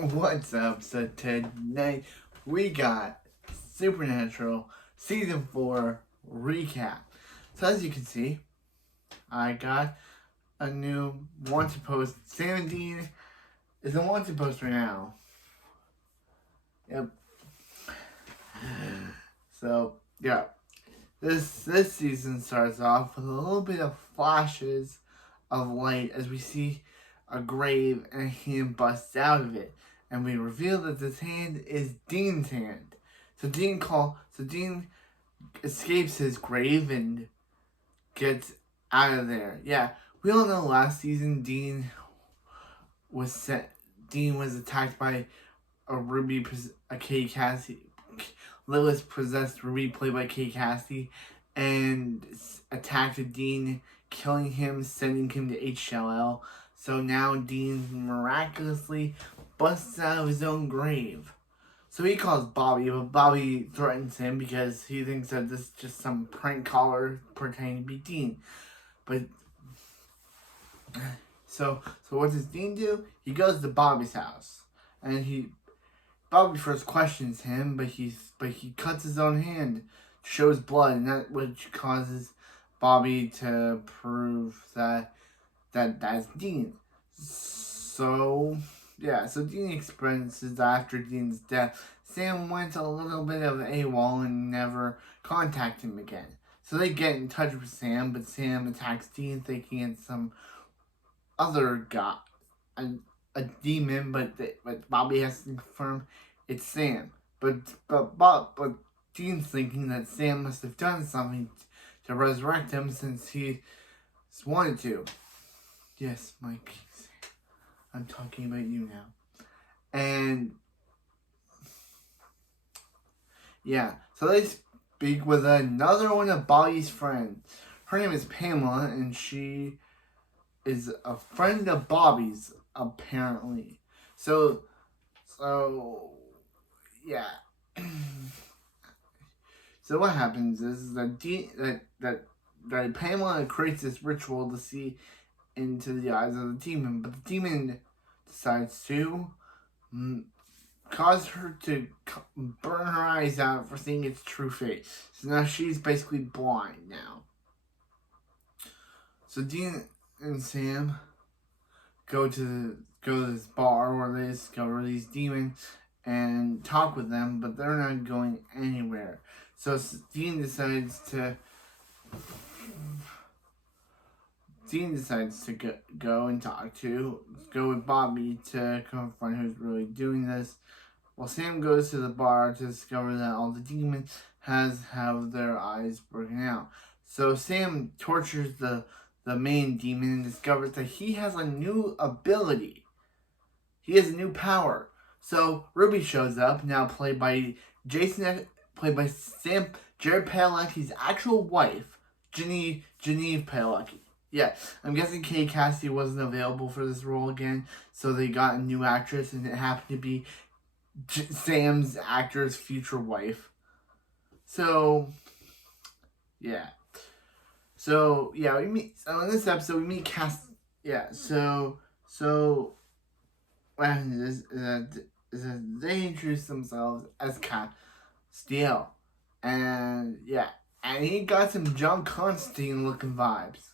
What's up? So tonight we got Supernatural Season 4 recap. So as you can see, I got a new wanted post. Sam and Dean is a wanted post right now. Yep. So yeah, this season starts off with a little bit of flashes of light as we see a grave and a hand busts out of it, and we reveal that this hand is Dean's hand. So Dean escapes his grave and gets out of there. Yeah, we all know last season Dean was attacked by a Kay Cassidy. Lilith possessed Ruby, played by Kay Cassidy, and attacked Dean, killing him, sending him to HLL. So now Dean miraculously busts out of his own grave. So he calls Bobby, but Bobby threatens him because he thinks that this is just some prank caller pretending to be Dean. But so what does Dean do? He goes to Bobby's house, and Bobby first questions him, but he cuts his own hand, shows blood, and that which causes Bobby to prove that that's Dean. So yeah, so Dean experiences that after Dean's death, Sam went a little bit of AWOL and never contacted him again. So they get in touch with Sam, but Sam attacks Dean thinking it's some other guy, a demon, but Bobby has to confirm it's Sam. But Dean's thinking that Sam must have done something to resurrect him since he wanted to. Yes, Mike, I'm talking about you now. And yeah, so they speak with another one of Bobby's friends. Her name is Pamela, and she is a friend of Bobby's, apparently. So yeah. So what happens is that Pamela creates this ritual to see into the eyes of the demon, but the demon decides to cause her to burn her eyes out for seeing its true face. So now she's basically blind now. So Dean and Sam go to this bar where they discover these demons and talk with them, but they're not going anywhere. So Dean decides to go and go with Bobby to confront who's really doing this. While Sam goes to the bar to discover that all the demons have their eyes broken out. So Sam tortures the main demon and discovers that he has a new ability. He has a new power. So Ruby shows up, now played by Jared Padalecki's actual wife, Genevieve Padalecki. Yeah, I'm guessing Kay Cassidy wasn't available for this role again, so they got a new actress, and it happened to be Sam's actor's future wife. So yeah. So yeah, in this episode we meet Cass. Yeah, so what happens is that they introduce themselves as Castiel, and yeah, and he got some John Constantine looking vibes.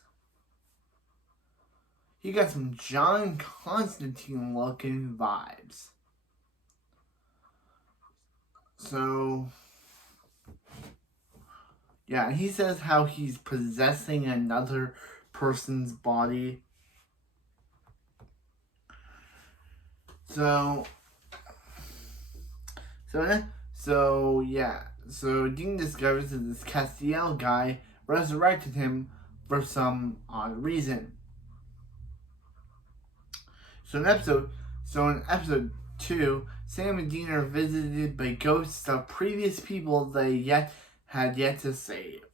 So yeah, he says how he's possessing another person's body. So Dean discovers that this Castiel guy resurrected him for some odd reason. So in episode 2, Sam and Dean are visited by ghosts of previous people they had yet to save.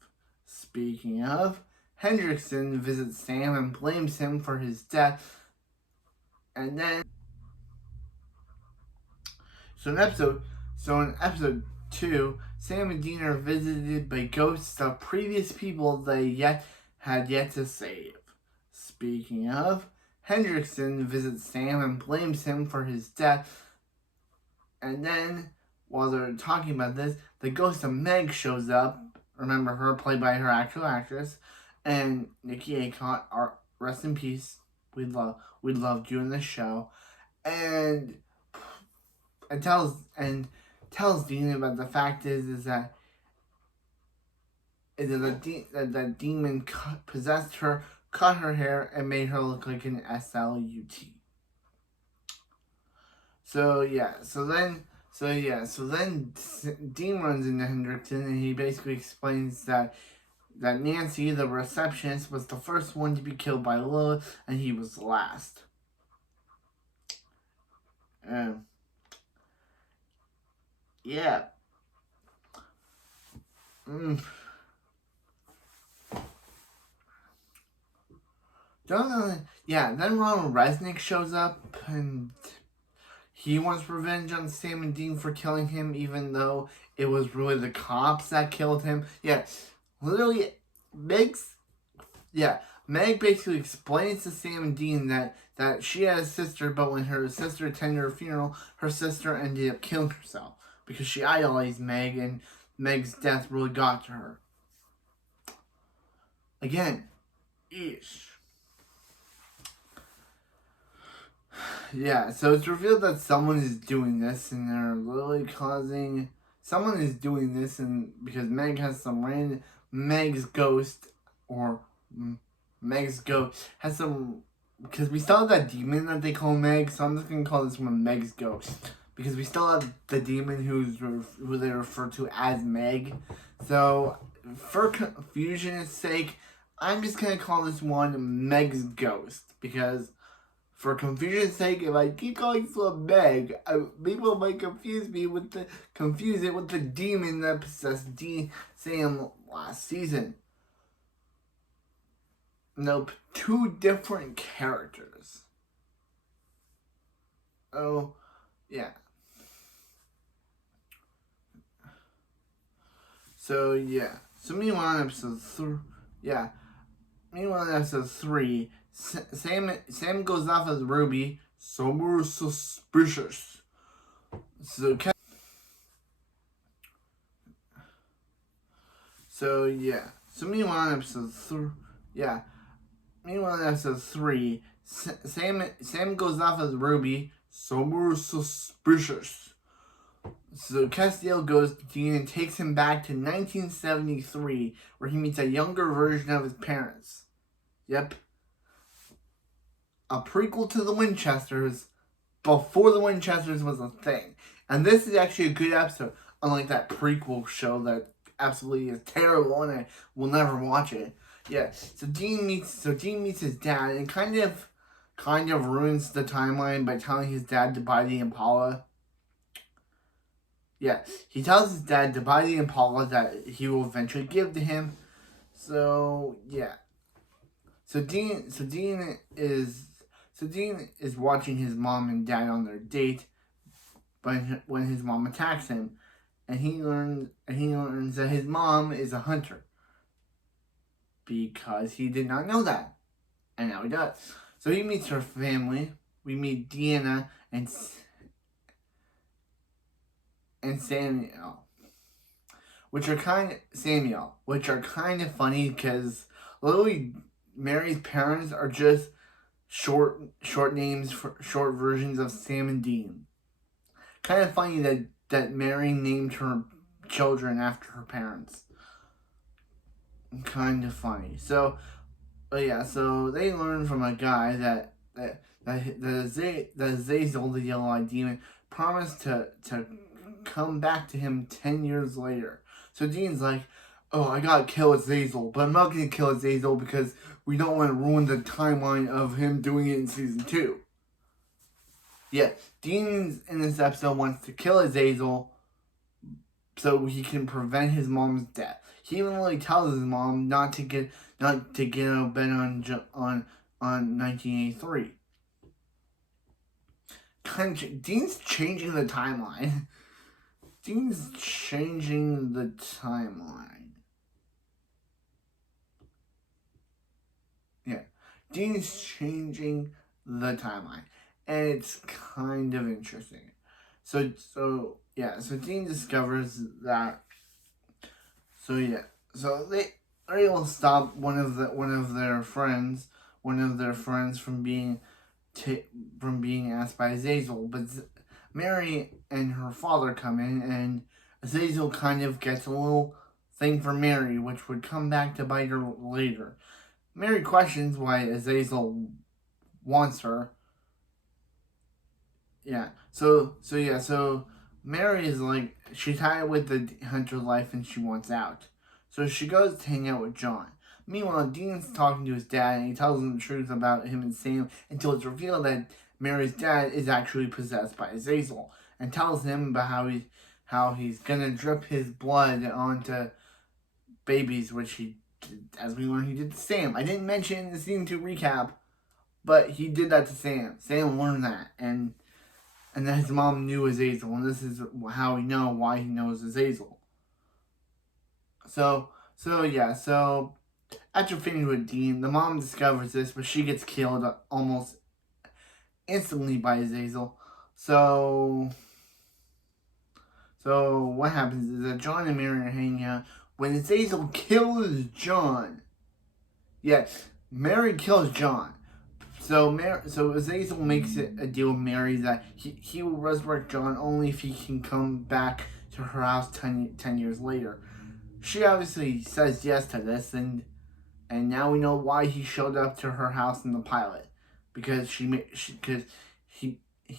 Speaking of, Hendrickson visits Sam and blames him for his death. And then So in episode 2, Sam and Dean are visited by ghosts of previous people they had yet to save. Speaking of, Hendrickson visits Sam and blames him for his death. And then, while they're talking about this, the ghost of Meg shows up. Remember her, played by her actual actress. And Nikki Aycott, rest in peace. We loved you in the show. And tells Dean about the fact is that the demon possessed her, cut her hair, and made her look like an SLUT. So then Dean runs into Hendrickson, and he basically explains that Nancy, the receptionist, was the first one to be killed by Lilith, and he was the last. Yeah. Then Ronald Resnick shows up, and he wants revenge on Sam and Dean for killing him, even though it was really the cops that killed him. Yeah, literally, Meg basically explains to Sam and Dean that she had a sister, but when her sister attended her funeral, her sister ended up killing herself because she idolized Meg, and Meg's death really got to her. Again, ish. Yeah, so it's revealed that someone is doing this, and they're literally causing... Someone is doing this, and because Meg has some random... Meg's ghost has some... Because we still have that demon that they call Meg, so I'm just going to call this one Meg's ghost. Because we still have the demon who they refer to as Meg. So, for confusion's sake, I'm just going to call this one Meg's ghost. Because... For confusion's sake, if I keep calling someone Meg, people might confuse it with the demon that possessed Sam last season. Nope, 2 different characters. Oh, yeah. So meanwhile in episode 3, Sam goes off as Ruby, somewhere suspicious. So meanwhile in episode 3, Sam goes off as Ruby, somewhere suspicious. So Castiel goes to Dean and takes him back to 1973, where he meets a younger version of his parents. Yep. A prequel to the Winchesters, before the Winchesters was a thing. And this is actually a good episode, unlike that prequel show that absolutely is terrible and I will never watch it. Yeah, so Dean meets his dad and kind of ruins the timeline by telling his dad to buy the Impala. Yeah, he tells his dad to buy the Impala that he will eventually give to him. So yeah. So Dean is watching his mom and dad on their date when his mom attacks him, and he learns that his mom is a hunter because he did not know that, and now he does. So he meets her family. We meet Deanna and Samuel, which are kind of funny because literally Mary's parents are just short names for short versions of Sam and Dean. Kind of funny that Mary named her children after her parents. Kind of funny. So they learn from a guy that Azazel, the yellow-eyed demon, promised to come back to him 10 years later. So Dean's like, oh, I gotta kill Azazel, but I'm not gonna kill Azazel because we don't want to ruin the timeline of him doing it in season 2. Yeah, Dean in this episode wants to kill Azazel so he can prevent his mom's death. He even really tells his mom not to get out of bed on 1983. Dean's changing the timeline. Yeah, Dean's changing the timeline, and it's kind of interesting. So Dean discovers that. So they will stop one of their friends from being asked by Azazel, but Mary and her father come in, and Azazel kind of gets a little thing for Mary, which would come back to bite her later. Mary questions why Azazel wants her. So Mary is like, she's tired with the hunter life and she wants out. So she goes to hang out with John. Meanwhile, Dean's talking to his dad and he tells him the truth about him and Sam until it's revealed that Mary's dad is actually possessed by Azazel, and tells him about how he's gonna drip his blood onto babies, which he, as we learned, he did to Sam. I didn't mention in the season 2 recap, but he did that to Sam. Sam learned that, and that his mom knew Azazel, and this is how we know why he knows Azazel. So after finishing with Dean, the mom discovers this, but she gets killed almost instantly by Azazel. So what happens is that John and Mary are hanging out when Azazel kills John. Yes, Mary kills John. So Azazel makes it a deal with Mary that he will resurrect John only if he can come back to her house 10 years later. She obviously says yes to this, and now we know why he showed up to her house in the pilot, because he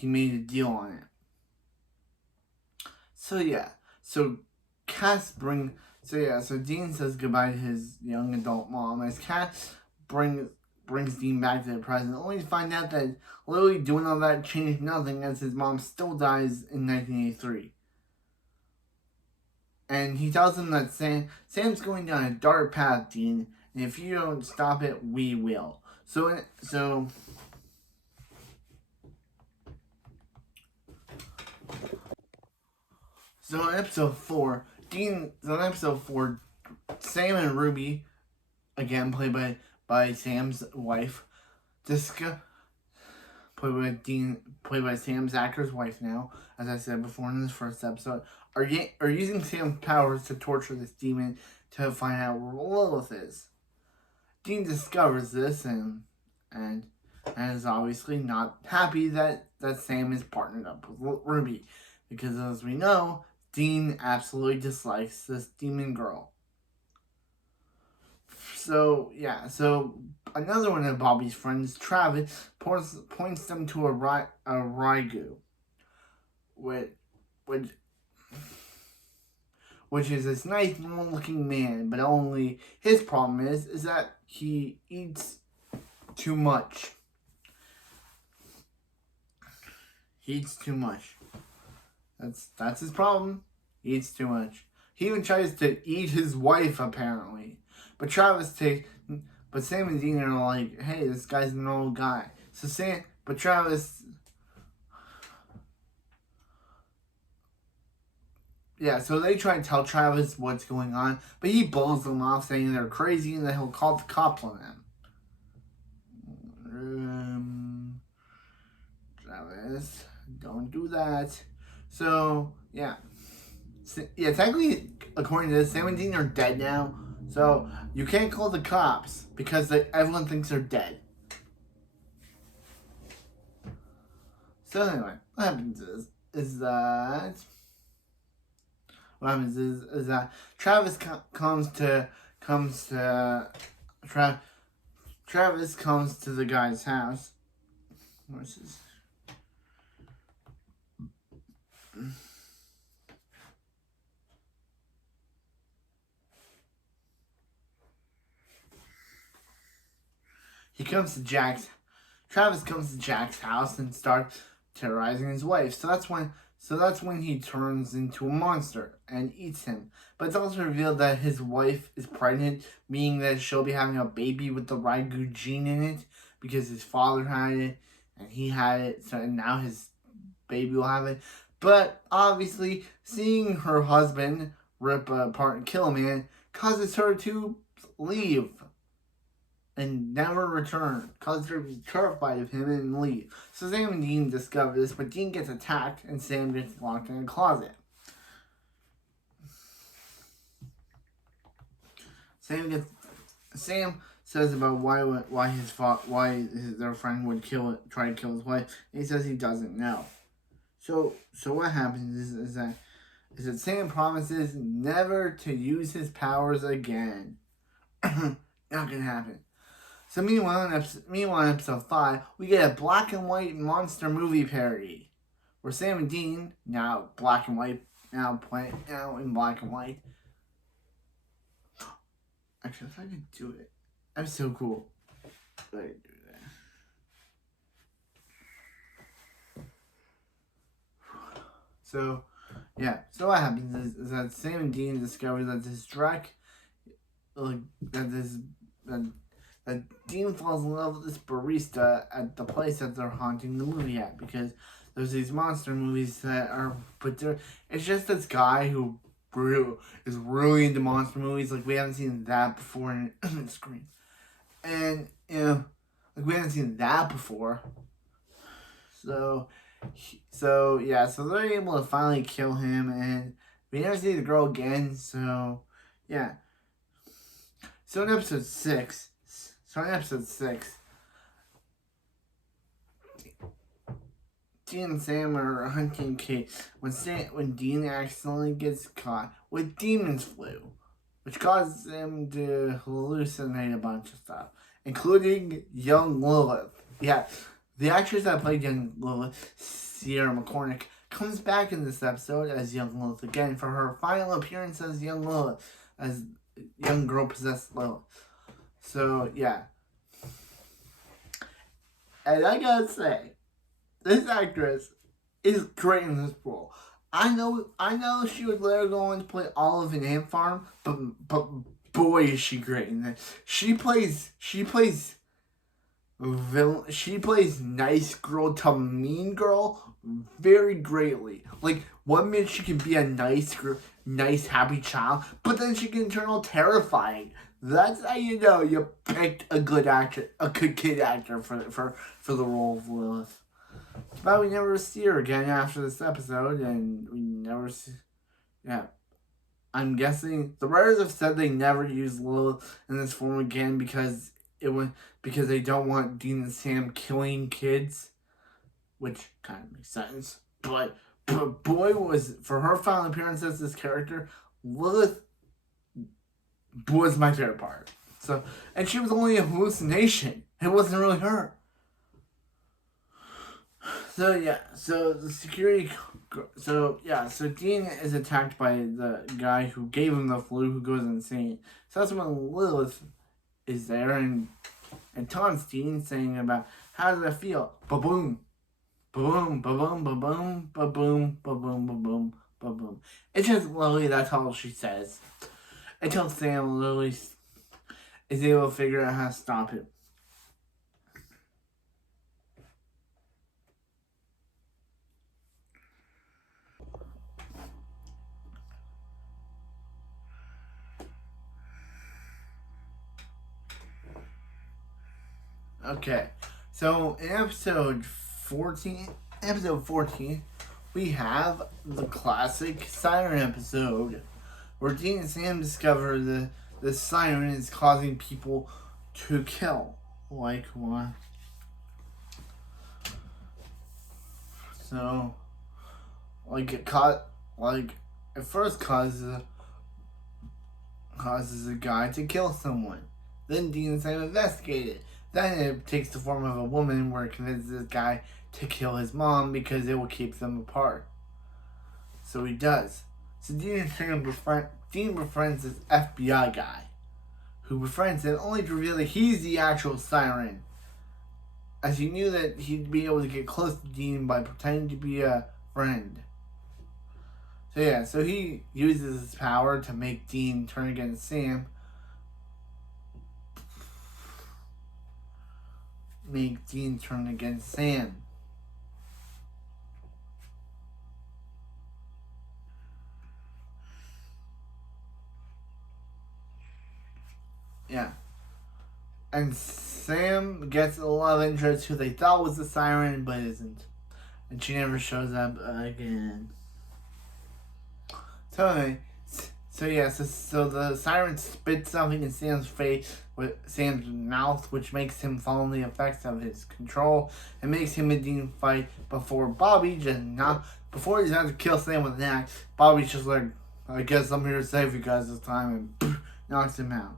made a deal on it. So Dean says goodbye to his young adult mom as Cass brings Dean back to the present, only to find out that literally doing all that changed nothing, as his mom still dies in 1983. And he tells him that Sam's going down a dark path, Dean, and if you don't stop it, we will. So in episode 4, Sam and Ruby, again played by Sam's wife, played by Sam Zacker's wife now, as I said before in this first episode, are using Sam's powers to torture this demon to find out where Lilith is. Dean discovers this and is obviously not happy that Sam is partnered up with Ruby, because as we know, Dean absolutely dislikes this demon girl. So another one of Bobby's friends, Travis, points them to a Raigu, which is this nice, normal-looking man, but only his problem is that he eats too much. He eats too much. That's his problem. He eats too much. He even tries to eat his wife, apparently. But Sam and Dean are like, hey, this guy's a normal guy. But Travis... Yeah, so they try to tell Travis what's going on, but he blows them off, saying they're crazy and that he'll call the cops on them. Travis, don't do that. So, technically, according to this, Sam and Dean are dead now, so you can't call the cops because everyone thinks they're dead. So anyway, what happens is that Travis comes to the guy's house. Where's his? Travis comes to Jack's house and starts terrorizing his wife. So that's when he turns into a monster and eats him. But it's also revealed that his wife is pregnant, meaning that she'll be having a baby with the Raigu gene in it, because his father had it and he had it, so now his baby will have it. But obviously, seeing her husband rip apart and kill a man causes her to leave. and never return, cause her to be terrified of him and leave. So Sam and Dean discover this, but Dean gets attacked and Sam gets locked in a closet. Sam says about why their friend would try to kill his wife. And he says he doesn't know. So what happens is that Sam promises never to use his powers again. Not gonna happen. So meanwhile, in episode 5, we get a black and white monster movie parody, where Sam and Dean, now black and white, now in black and white. Actually, if I could do it, that's so cool. Let me do that. So, yeah. So what happens is that Sam and Dean discover that this that Dean falls in love with this barista at the place that they're haunting the movie at, because there's these monster movies that are, it's just this guy who is really into monster movies. Like, we haven't seen that before in the screen, and we haven't seen that before. So they're able to finally kill him, and we never see the girl again. So yeah. So in episode 6, Dean and Sam are hunting Kate when Dean accidentally gets caught with demon's flu, which causes him to hallucinate a bunch of stuff, including young Lilith. Yeah, the actress that played young Lilith, Sierra McCormick, comes back in this episode as young Lilith again for her final appearance as young Lilith, as young girl possessed Lilith. So yeah, and I gotta say, this actress is great in this role. I know she would later go on to play Olive in Ant Farm, but boy is she great in this. She plays nice girl to mean girl very greatly. Like, 1 minute she can be a nice girl, nice happy child, but then she can turn out terrifying. That's how you know you picked a good kid actor for the role of Lilith. But we never see her again after this episode, and we never see. Yeah. I'm guessing the writers have said they never use Lilith in this form again because they don't want Dean and Sam killing kids, which kind of makes sense. But boy, was for her final appearance as this character, Lilith was my favorite part. So, and she was only a hallucination. It wasn't really her. So yeah, so Dean is attacked by the guy who gave him the flu, who goes insane. So that's when Lilith is there and taunts Dean, saying about, how does it feel? Ba-boom. Ba-boom, ba-boom, ba-boom, ba-boom, ba-boom, ba-boom, ba-boom. It's just Lily, that's all she says. Until Sam Lily is able to figure out how to stop it. Okay, so in episode 14, we have the classic siren episode, where Dean and Sam discover the siren is causing people to kill. Like what? So, it first causes a guy to kill someone. Then Dean and Sam investigate it. Then it takes the form of a woman, where it convinces this guy to kill his mom because it will keep them apart. So he does. So Dean befriends this FBI guy, who befriends him only to reveal that he's the actual siren, as he knew that he'd be able to get close to Dean by pretending to be a friend. So yeah, so he uses his power to make Dean turn against Sam. Make Dean turn against Sam. Yeah. And Sam gets a love interest who they thought was the siren, but isn't. And she never shows up again. So anyway, so the siren spits something in Sam's face, with Sam's mouth, which makes him fall in the effects of his control, and makes him and Dean fight before before he's about to kill Sam with an axe. Bobby's just like, I guess I'm here to save you guys this time, and knocks him out.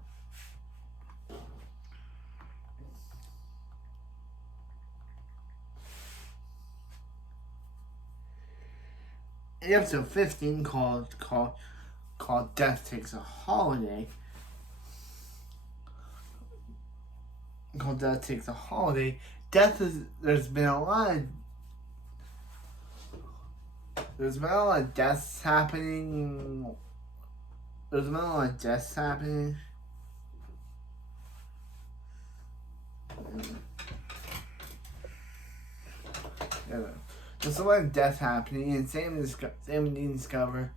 In episode 15, called Death Takes a Holiday. Called Death Takes a Holiday. There's been a lot of deaths happening. There's been a lot of deaths happening. Yeah. There's a lot of death happening, and Sam and Dean discover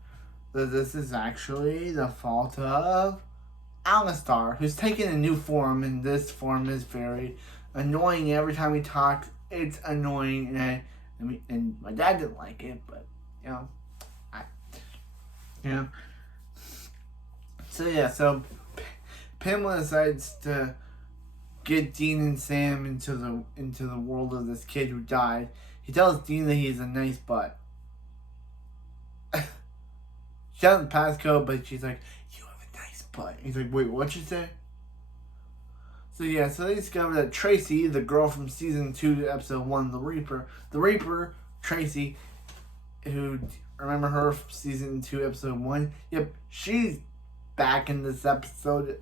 that this is actually the fault of Alistar, who's taken a new form, and this form is very annoying. Every time he talks, it's annoying, and my dad didn't like it, but so Pamela decides to get Dean and Sam into the world of this kid who died. He tells Dean that he's a nice butt. She doesn't pass code, but she's like, you have a nice butt. He's like, wait, what'd you say? So they discover that Tracy, the girl from season 2, episode 1, the Reaper, Tracy, who, remember her from season 2, episode 1? Yep, she's back in this episode.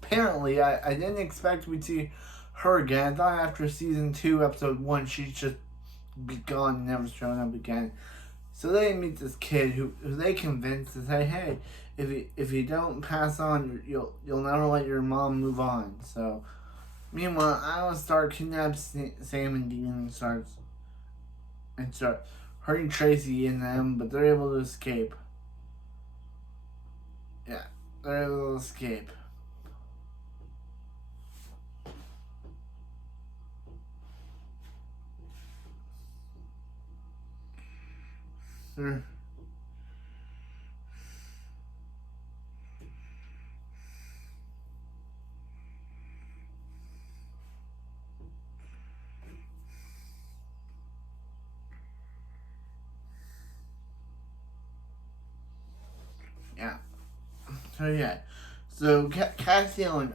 Apparently, I didn't expect we'd see her again. I thought after season 2, episode 1, she'd just be gone, never showing up again. So they meet this kid who they convince to say, hey, if you don't pass on, you'll never let your mom move on. So meanwhile, Alistar kidnaps Sam and Dean and start hurting Tracy and them, but they're able to escape. Yeah, they're able to escape. Sure. Yeah. So Castiel and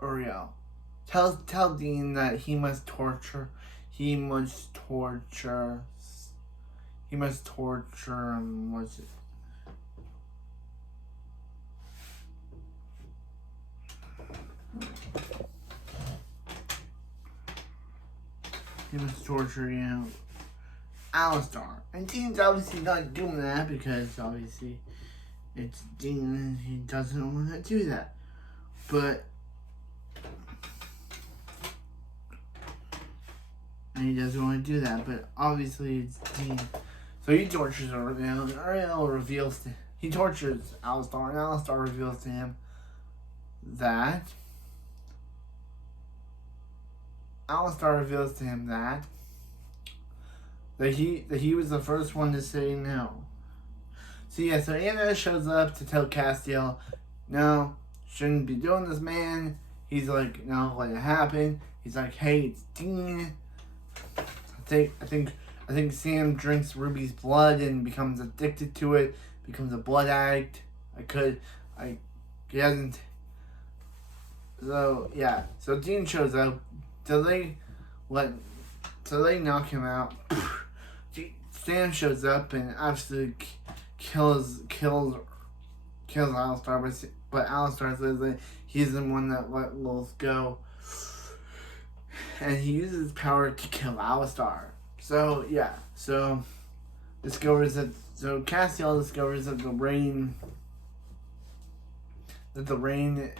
Uriel tell Dean that he must torture what's it? He must torture, Alistar. And Dean's obviously not doing that because obviously it's Dean and he doesn't want to do that. But obviously it's Dean. So he tortures Uriel, and he tortures Alistar, and Alistar reveals to him that he was the first one to say no. So Anna shows up to tell Castiel, no, shouldn't be doing this, man. He's like, no, let it happen. He's like, hey, it's Dean. I think Sam drinks Ruby's blood and becomes addicted to it, becomes a blood addict. He hasn't. So Dean shows up. So they knock him out. Sam shows up and absolutely kills Alistar, but Alistar says that he's the one that let Lilith go. And he uses his power to kill Alistar. So Castiel discovers that the rain it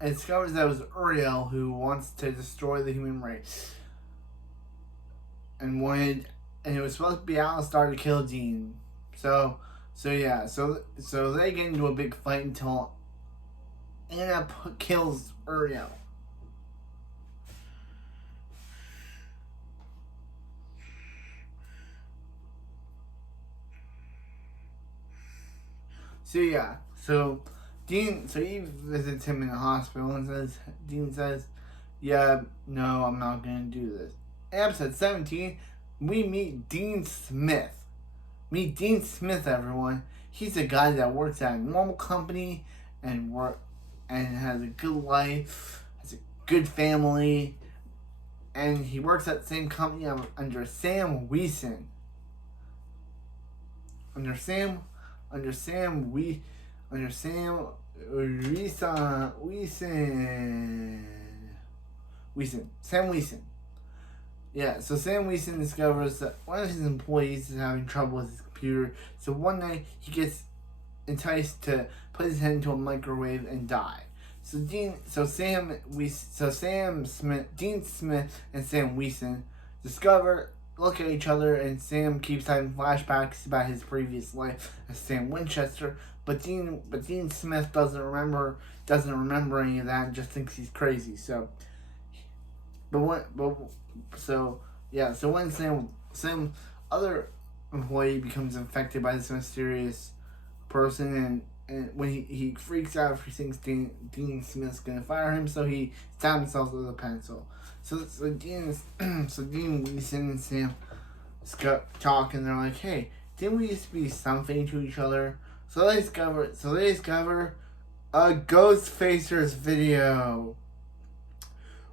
discovers that it was Uriel who wants to destroy the human race. And it was supposed to be Alistar to kill Dean. So So yeah, so they get into a big fight until Anna kills Uriel. So yeah, so Dean, so he visits him in the hospital and Dean says, yeah, no, I'm not gonna do this. Episode 17, we meet Dean Smith. Meet Dean Smith, everyone. He's a guy that works at a normal company and has a good life, has a good family, and he works at the same company under Sam Weason. Under Sam Weason. Sam Weason. Yeah, so Sam Weason discovers that one of his employees is having trouble with his computer. So one night he gets enticed to put his head into a microwave and die. So Dean Smith, and Sam Weason look at each other, and Sam keeps having flashbacks about his previous life as Sam Winchester. But Dean Smith doesn't remember any of that and just thinks he's crazy. So when Sam other employee becomes infected by this mysterious person, and when he freaks out if he thinks Dean Smith's gonna fire him, so he stabs himself with a pencil. So Dean Weason and Sam talk, and they're like, hey, didn't we used to be something to each other? So they discover a Ghostfacers video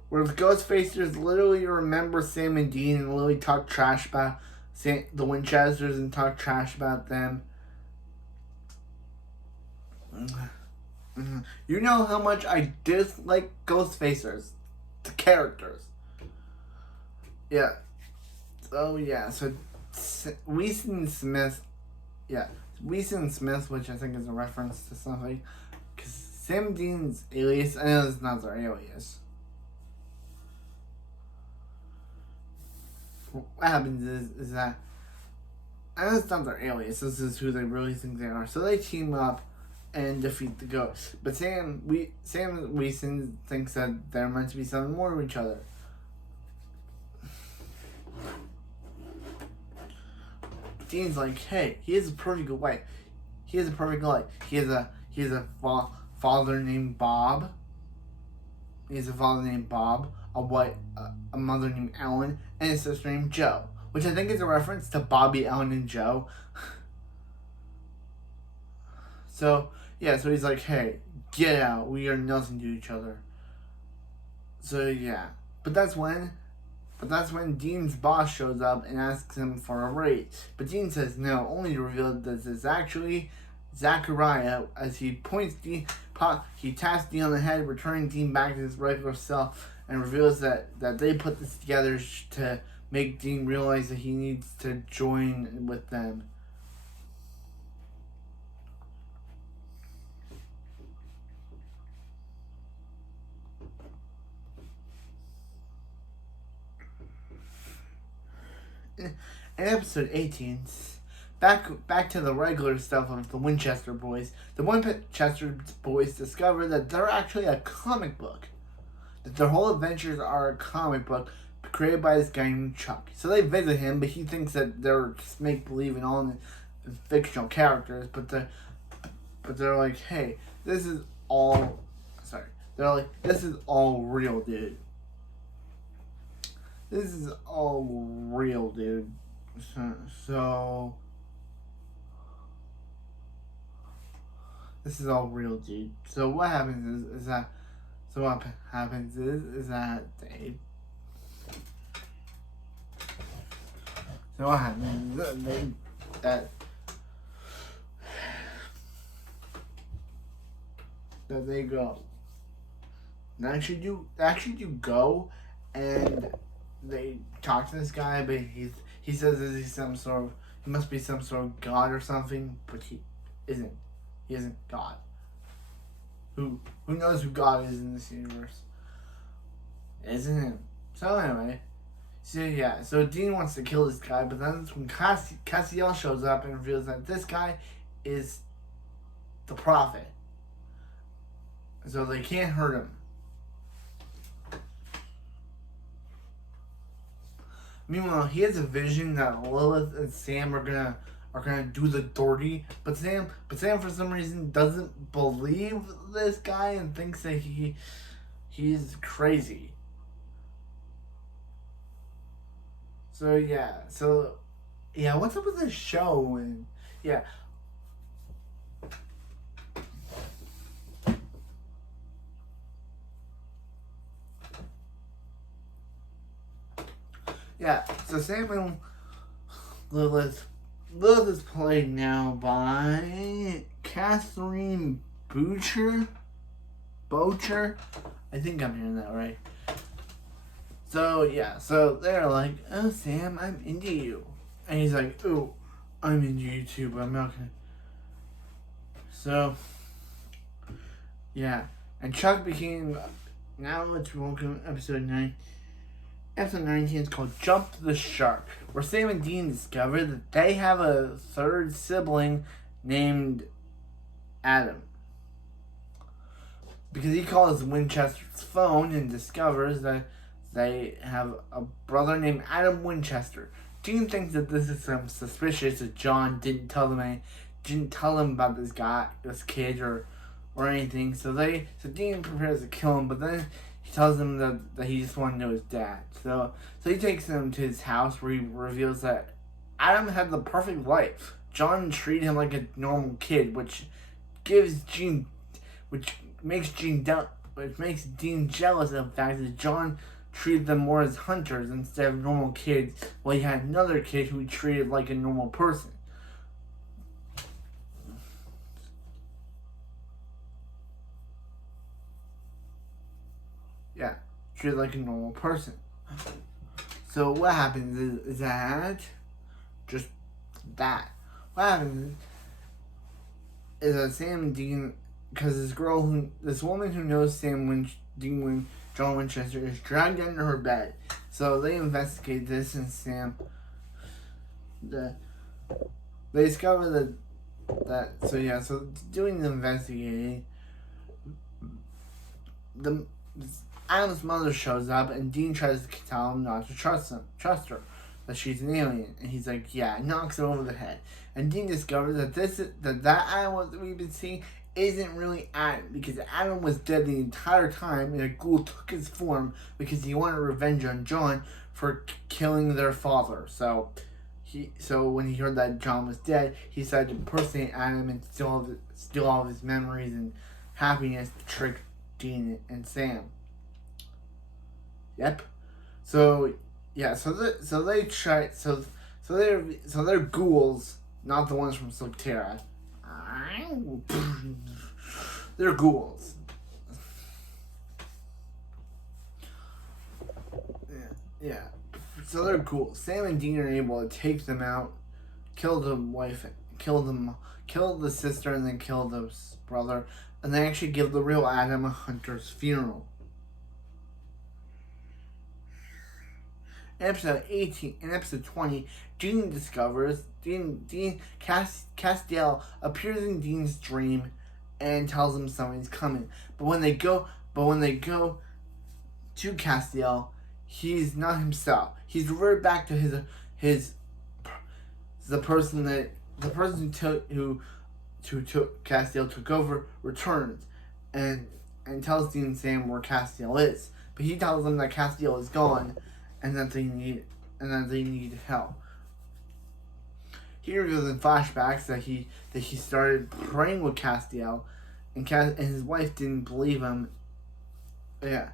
where the Ghostfacers literally remember Sam and Dean and literally talk trash about the Winchesters and talk trash about them. You know how much I dislike Ghostfacers, the characters. Yeah. So Weason Smith, which I think is a reference to something, because Sam Dean's alias, I know it's not their alias. What happens is that, I know it's not their alias, this is who they really think they are. So they team up and defeat the ghost. But Sam Weason thinks that they're meant to be something more to each other. Dean's like, hey, he has a perfect life. He has a father named Bob. He has a father named Bob, a mother named Ellen, and a sister named Joe, which I think is a reference to Bobby, Ellen, and Joe. So he's like, hey, get out. We are nothing to each other. So yeah, but that's when Dean's boss shows up and asks him for a raise. But Dean says no, only to reveal that this is actually Zachariah, as he he taps Dean on the head, returning Dean back to his regular self, and reveals that they put this together to make Dean realize that he needs to join with them. In episode 18, back to the regular stuff of the Winchester boys. The Winchester boys discover that they're actually a comic book. That their whole adventures are a comic book created by this guy named Chuck. So they visit him, but he thinks that they're just make believe and all the fictional characters. But they're like, hey, this is all. They're like, this is all real, dude. This is all real, dude. So this is all real, dude. So what happens is that they. So what happens is that they go. Actually, you go and they talk to this guy, but he says that he must be some sort of god or something, but he isn't. He isn't God. Who knows who God is in this universe? It isn't him. So anyway, so Dean wants to kill this guy, but then that's when Cassiel shows up and reveals that this guy is the prophet. So they can't hurt him. Meanwhile, he has a vision that Lilith and Sam are gonna do the dirty, but Sam for some reason doesn't believe this guy and thinks that he's crazy. So yeah, what's up with this show? And yeah. Yeah, so Sam and Lilith is played now by Catherine Boucher. I think I'm hearing that right. So yeah, so they're like, "Oh Sam, I'm into you," and he's like, "Oh, I'm into you too, but I'm not gonna." So yeah, and Chuck became. Now let's welcome episode 9. Episode 19 is called Jump the Shark, where Sam and Dean discover that they have a third sibling named Adam. Because he calls Winchester's phone and discovers that they have a brother named Adam Winchester. Dean thinks that this is some suspicious that John didn't tell them about this kid or anything. So Dean prepares to kill him, but then he tells him that he just wanted to know his dad. So he takes him to his house where he reveals that Adam had the perfect life. John treated him like a normal kid, which makes Dean jealous of the fact that John treated them more as hunters instead of normal kids, while he had another kid who he treated like a normal person. Yeah, treated like a normal person. So what happens is that, just that. What happens is that Sam and Dean, because this woman who knows John Winchester is dragged under her bed. So they investigate this, and they discover so doing the investigating, Adam's mother shows up, and Dean tries to tell him not to trust her, that she's an alien, and he's like, yeah, knocks her over the head. And Dean discovers that Adam that we've been seeing isn't really Adam, because Adam was dead the entire time, and a ghoul took his form because he wanted revenge on John for killing their father. So when he heard that John was dead, he decided to impersonate Adam and steal all of his memories and happiness to trick Dean and Sam. Yep. So yeah. So they're ghouls, not the ones from Silktera. They're ghouls. Yeah. So they're ghouls. Sam and Dean are able to take them out, kill the wife, kill the sister, and then kill the brother, and they actually give the real Adam a hunter's funeral. In episode 20, Dean discovers Castiel appears in Dean's dream and tells him something's coming. But when they go to Castiel, he's not himself. He's reverted back to the person who took Castiel took over, returns and tells Dean and Sam where Castiel is. But he tells them that Castiel is gone and that they need help. He reveals in flashbacks that he started praying with Castiel, and his wife didn't believe him. Yeah.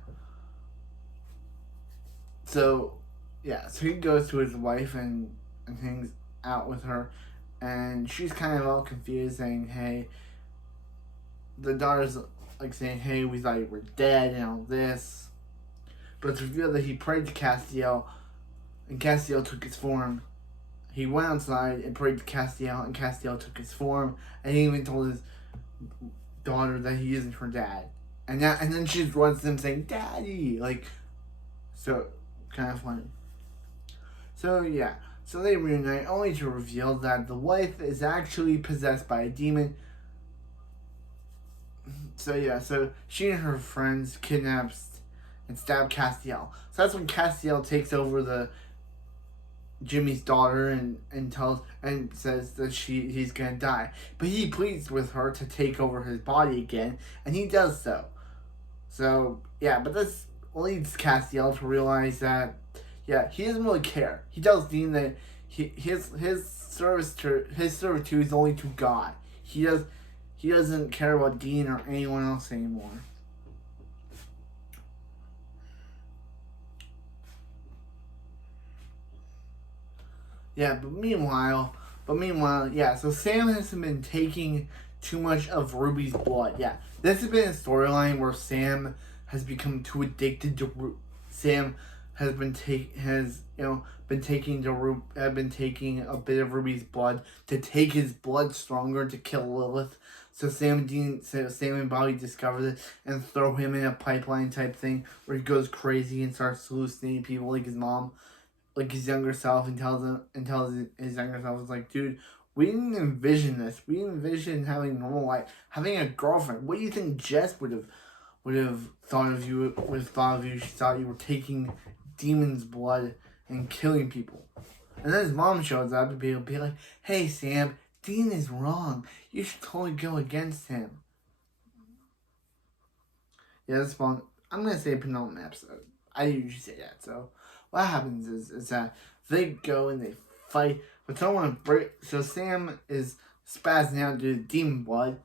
So he goes to his wife and hangs out with her, and she's kind of all confused, saying, "Hey," the daughter's like saying, "Hey, we thought you were dead," and all this. But it's revealed that he prayed to Castiel, and Castiel took his form. He went outside and prayed to Castiel, and Castiel took his form, and he even told his daughter that he isn't her dad. And then she runs to him saying, "Daddy!" So, kind of funny. So, yeah. So they reunite only to reveal that the wife is actually possessed by a demon. So she and her friends kidnaps and stab Castiel. So that's when Castiel takes over the Jimmy's daughter and tells and says that he's gonna die. But he pleads with her to take over his body again, and he does so. So yeah, but this leads Castiel to realize that he doesn't really care. He tells Dean that his servitude is only to God. He doesn't care about Dean or anyone else anymore. Yeah, but meanwhile, so Sam hasn't been taking too much of Ruby's blood. Yeah, this has been a storyline where Sam has become too addicted to Sam has been been taking a bit of Ruby's blood to take his blood stronger to kill Lilith. So Sam and Bobby discover this and throw him in a pipeline type thing where he goes crazy and starts hallucinating people like his mom, like his younger self, and tells his younger self, is like, dude, we didn't envision this. We envisioned having normal life, having a girlfriend. What do you think Jess would have thought of you? She thought you were taking demons' blood and killing people. And then his mom shows up and be like, hey Sam, Dean is wrong. You should totally go against him. Yeah, that's fun. I'm gonna say penultimate episode. I usually say that. So what happens is that they go and they fight, but someone break. So Sam is spazzing out due to demon blood.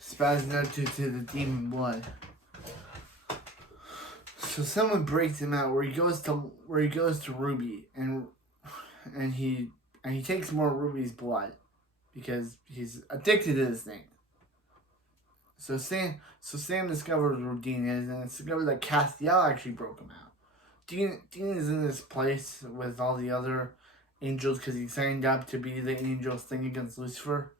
Spazzing out due to the demon blood. So someone breaks him out where he goes to Ruby and he takes more Ruby's blood because he's addicted to this thing. So Sam discovers where Dean is, and discovers that Castiel actually broke him out. Dean is in this place with all the other angels because he signed up to be the angels thing against Lucifer.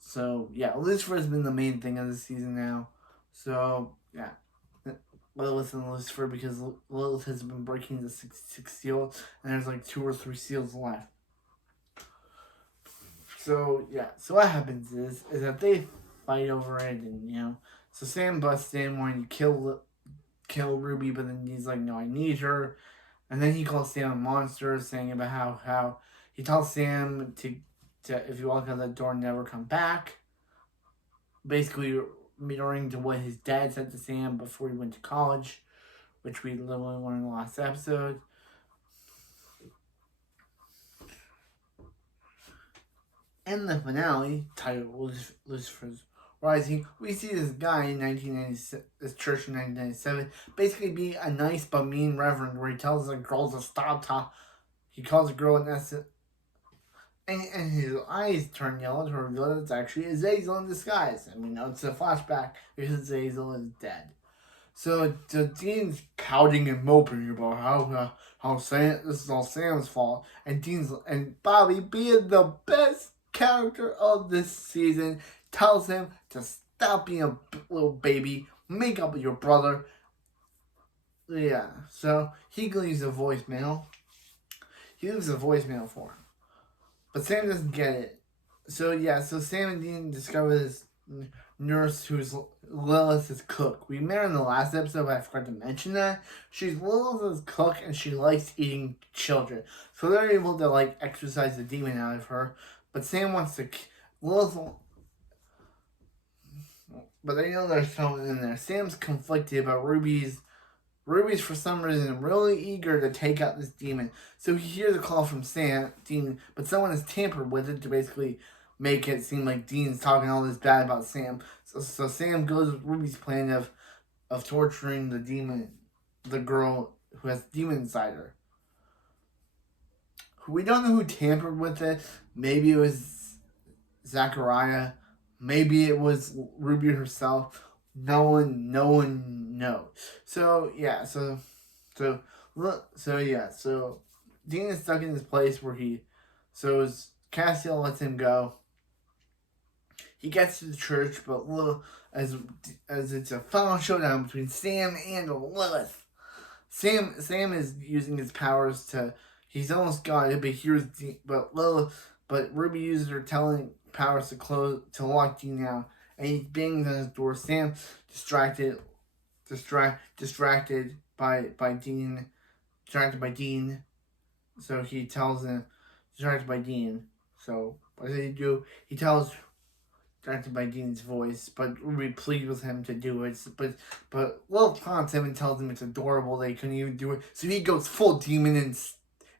So yeah, Lucifer has been the main thing of this season now. So yeah, Lilith and Lucifer, because Lilith has been breaking the 66 seals, and there's like 2 or 3 seals left. So yeah, so what happens is that they fight over it, and so Sam busts in wanting to kill Ruby, but then he's like, no, I need her, and then he calls Sam a monster, saying about how he tells Sam to if you walk out that door, never come back. Basically mirroring to what his dad said to Sam before he went to college, which we literally learned in the last episode. In the finale, titled Lucifer's Rising, we see this guy in 1997, this church in 1997, basically be a nice but mean reverend, where he tells a girl to stop talking. He calls a girl an essence, and his eyes turn yellow to reveal that it's actually Azazel in disguise. And we know it's a flashback because Azazel is dead. So Dean's pouting and moping about how this is all Sam's fault, and Bobby, being the best character of this season, tells him to stop being a little baby, make up with your brother. Yeah, so he leaves a voicemail. He leaves a voicemail for him. But Sam doesn't get it. So Sam and Dean discover this nurse who's Lilith's cook. We met her in the last episode, but I forgot to mention that. She's Lilith's cook, and she likes eating children. So they're able to, exorcise the demon out of her. But Sam wants to... Lilith... But they know there's someone in there. Sam's conflicted, but Ruby's for some reason really eager to take out this demon. So he hears a call from Dean, but someone has tampered with it to basically make it seem like Dean's talking all this bad about Sam. So Sam goes with Ruby's plan of torturing the girl who has demon inside her. We don't know who tampered with it. Maybe it was Zachariah. Maybe it was Ruby herself. No one knows. So Dean is stuck in this place where Castiel lets him go. He gets to the church, but as it's a final showdown between Sam and Lilith. Sam is using his powers to. He's almost got it, but Ruby uses her telling powers to lock Dean out, and he bangs on his door. Sam distracted by Dean, so he tells him distracted by Dean. So what does he do? He tells distracted by Dean's voice, but Ruby pleads with him to do it. But Will taunts him and tells him it's adorable they couldn't even do it. So he goes full demon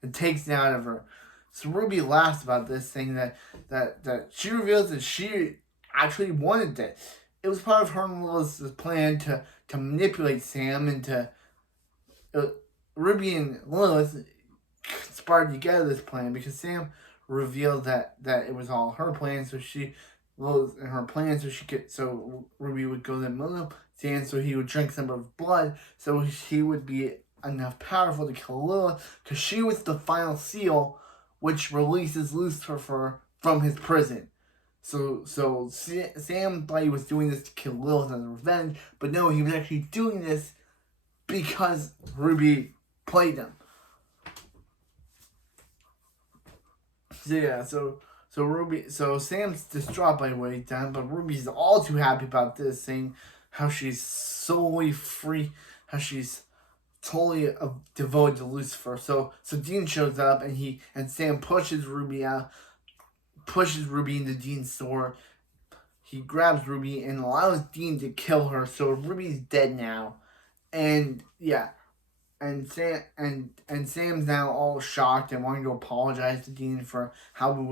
and takes it out of her. So Ruby laughs about this, saying that she reveals that she actually wanted it. It was part of her and Lilith's plan to manipulate Sam and to Ruby and Lilith conspired together this plan because Sam revealed that it was all her plan. So so Ruby would go to Milo Sam so he would drink some of her blood so he would be enough powerful to kill Lilith because she was the final seal which releases Lucifer from his prison. So Sam thought he was doing this to kill Lilith as a revenge, but no, he was actually doing this because Ruby played him. So Sam's distraught by what he's done, but Ruby's all too happy about this, saying how she's solely free, how she's totally devoted to Lucifer. So Dean shows up and Sam pushes Ruby into Dean's store. He grabs Ruby and allows Dean to kill her. So Ruby's dead now, and yeah. And Sam's now all shocked and wanting to apologize to Dean for how Dean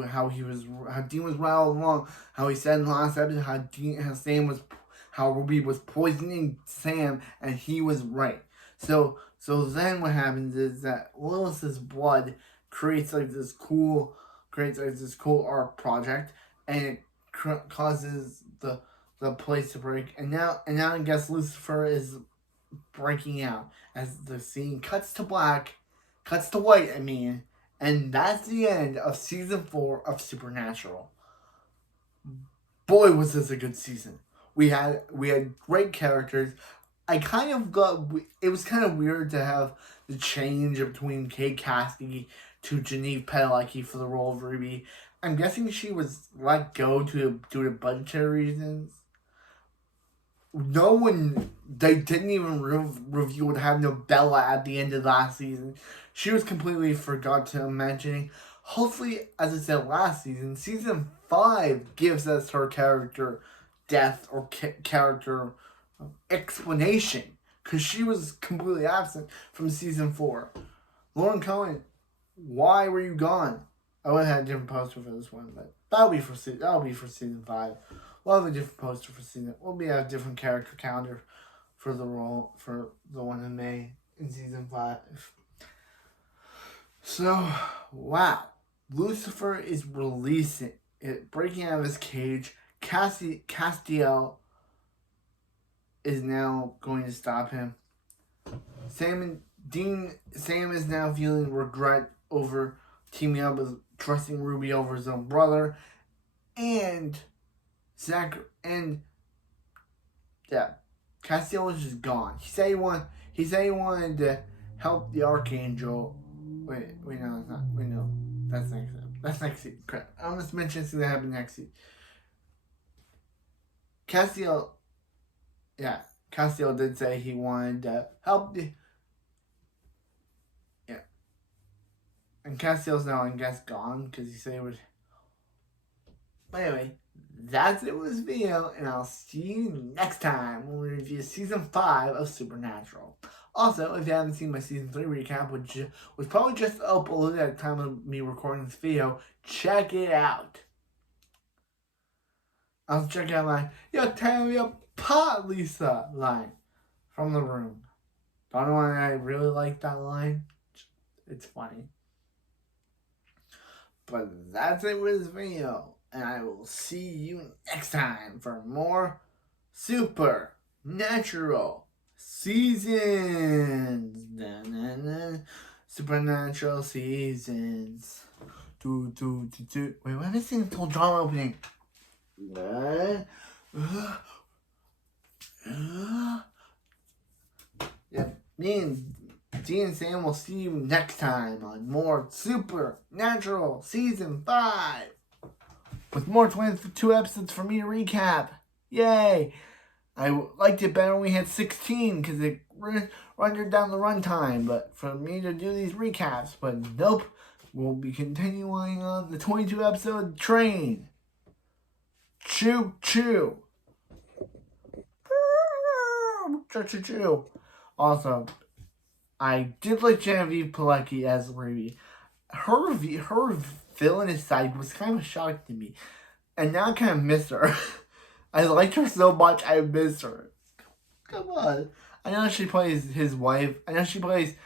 was right all along. How he said in the last episode how Ruby was poisoning Sam and he was right. So then what happens is that Lilith's blood creates this cool art project, and it causes the place to break. And now I guess Lucifer is breaking out as the scene cuts to white, and that's the end of season 4 of Supernatural. Boy, was this a good season. We had great characters. It was kind of weird to have the change between Kate Cassidy to Genevieve Padalecki for the role of Ruby. I'm guessing she was let go due to budgetary reasons. They didn't even reveal to have no Bella at the end of last season. She was completely forgot to mention. Hopefully, as I said last season, season 5 gives us her character death or character explanation, because she was completely absent from season 4. Lauren Cohen, why were you gone? I would have had a different poster for this one, but that'll be for season 5. We'll have a different poster for season. We'll have a different character calendar for the role for the one in May in season 5. So, wow, Lucifer is breaking out of his cage. Castiel is now going to stop him. Sam is now feeling regret over teaming up with trusting Ruby over his own brother, and Castiel was just gone. He said he wanted to help the Archangel. Wait, no, it's not. Wait, no, that's next season. Crap. I almost mentioned something that happened next season. Castiel did say he wanted to help the. Yeah. And Castiel's now, I guess, gone because he said he would. But anyway, that's it with this video, and I'll see you next time when we review season 5 of Supernatural. Also, if you haven't seen my season 3 recap, which was probably just uploaded at the time of me recording this video, check it out. Also, check out my "Yo, tell me apart, Lisa" line from The Room. Don't know why I really like that line. It's funny. But that's it with this video, and I will see you next time for more Supernatural seasons. Supernatural seasons. Wait, what am I saying? The whole drama opening. Yeah, me and Dean and Sam will see you next time on more Supernatural Season 5. With more 22 episodes for me to recap. Yay! I liked it better when we had 16 because it rendered down the runtime. But for me to do these recaps, but nope, we'll be continuing on the 22 episode train. Choo choo. Choo choo choo. Also, I did like Genevieve Pilecki as Ruby. Her villainous side was kind of a shock to me. And now I kind of miss her. I liked her so much, I miss her. Come on. I know she plays his wife. I know she plays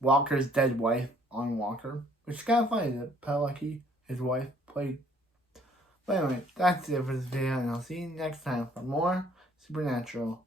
Walker's dead wife on Walker. Which is kind of funny that Pilecki, his wife, played. But anyway, that's it for this video. And I'll see you next time for more Supernatural.